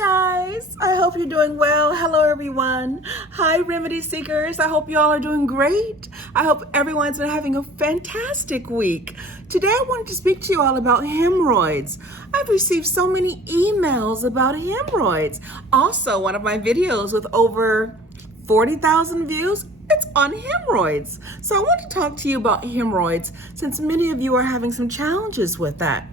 guys, I hope you're doing well. Hello everyone. Hi remedy seekers, I hope you all are doing great. I hope everyone's been having a fantastic week. Today I wanted to speak to you all about hemorrhoids. I've received so many emails about hemorrhoids. Also, one of my videos with over 40,000 views, it's on hemorrhoids. So I want to talk to you about hemorrhoids since many of you are having some challenges with that.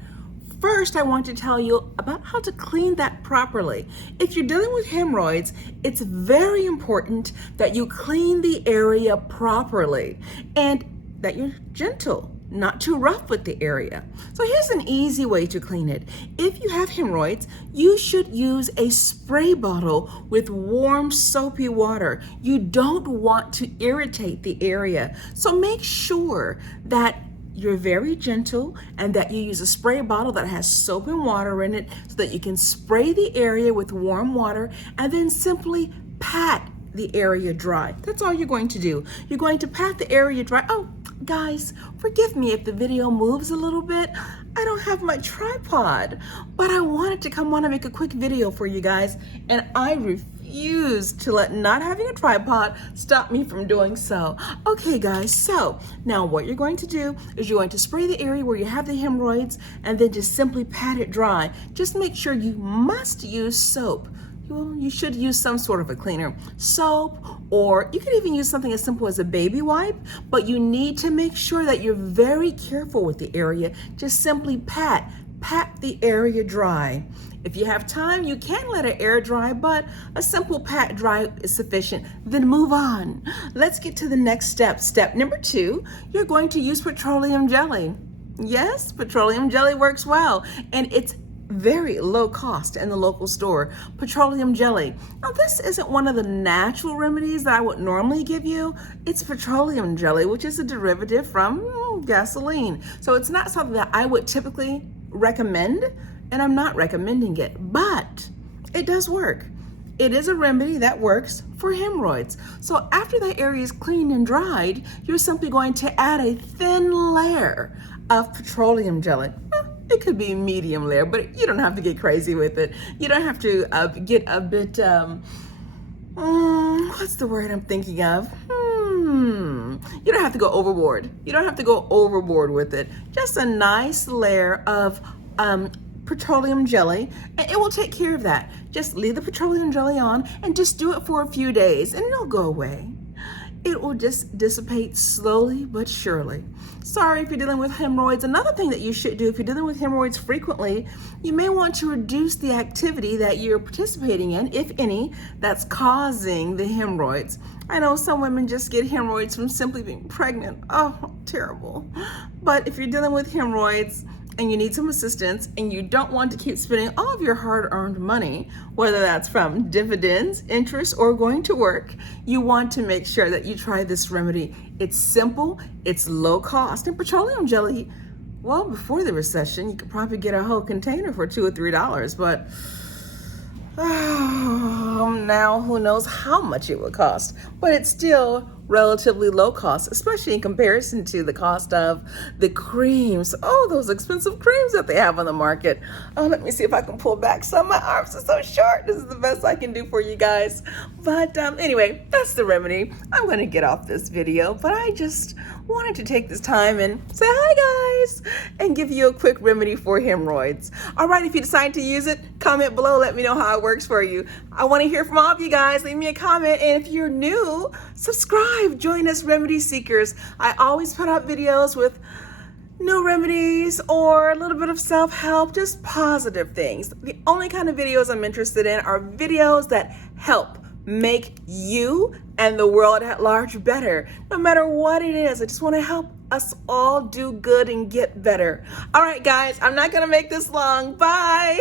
First, I want to tell you about how to clean that properly. If you're dealing with hemorrhoids, it's very important that you clean the area properly and that you're gentle, not too rough with the area. So here's an easy way to clean it. If you have hemorrhoids, you should use a spray bottle with warm soapy water. You don't want to irritate the area. So make sure that you're very gentle and that you use a spray bottle that has soap and water in it so that you can spray the area with warm water and then simply pat the area dry. That's all you're going to do. You're going to pat the area dry. Oh, guys, forgive me if the video moves a little bit. I don't have my tripod, but I wanted to come on and make a quick video for you guys, and I refuse to let not having a tripod stop me from doing so. Okay guys, so now what you're going to do is you're going to spray the area where you have the hemorrhoids and then just simply pat it dry. Just make sure you must use soap. Well, you should use some sort of a cleaner, soap, or you could even use something as simple as a baby wipe, but you need to make sure that you're very careful with the area. Just simply pat the area dry. If you have time, you can let it air dry, but a simple pat dry is sufficient. Then move on. Let's get to the next step. Step number 2, you're going to use petroleum jelly. Yes, petroleum jelly works well, and it's very low cost in the local store. Petroleum jelly. Now this isn't one of the natural remedies that I would normally give you. It's petroleum jelly, which is a derivative from gasoline. So it's not something that I would typically recommend, and I'm not recommending it, but it does work. It is a remedy that works for hemorrhoids. So after that area is cleaned and dried, you're simply going to add a thin layer of petroleum jelly. It could be medium layer, but you don't have to get crazy with it. You don't have to get a bit, what's the word I'm thinking of? You don't have to go overboard. You don't have to go overboard with it. Just a nice layer of petroleum jelly, and it will take care of that. Just leave the petroleum jelly on and just do it for a few days and it'll go away. It will just dissipate slowly but surely. Sorry if you're dealing with hemorrhoids. Another thing that you should do if you're dealing with hemorrhoids frequently, you may want to reduce the activity that you're participating in, if any, that's causing the hemorrhoids. I know some women just get hemorrhoids from simply being pregnant. Oh, terrible. But if you're dealing with hemorrhoids and you need some assistance and you don't want to keep spending all of your hard-earned money, whether that's from dividends, interest, or going to work, you want to make sure that you try this remedy. It's simple, it's low cost, and petroleum jelly, well, before the recession, you could probably get a whole container for $2 or $3, but now who knows how much it would cost, but it's still relatively low cost, especially in comparison to the cost of the creams. Oh, those expensive creams that they have on the market. Oh, let me see if I can pull back some. My arms are so short. This is the best I can do for you guys. But anyway, that's the remedy. I'm going to get off this video, but I just wanted to take this time and say hi guys and give you a quick remedy for hemorrhoids. All right, if you decide to use it, comment below. Let me know how it works for you. I want to hear from all of you guys. Leave me a comment, and if you're new, subscribe. Join us remedy seekers. I always put out videos with new remedies or a little bit of self-help, just positive things. The only kind of videos I'm interested in are videos that help make you and the world at large better. No matter what it is, I just want to help us all do good and get better. All right, guys, I'm not going to make this long. Bye.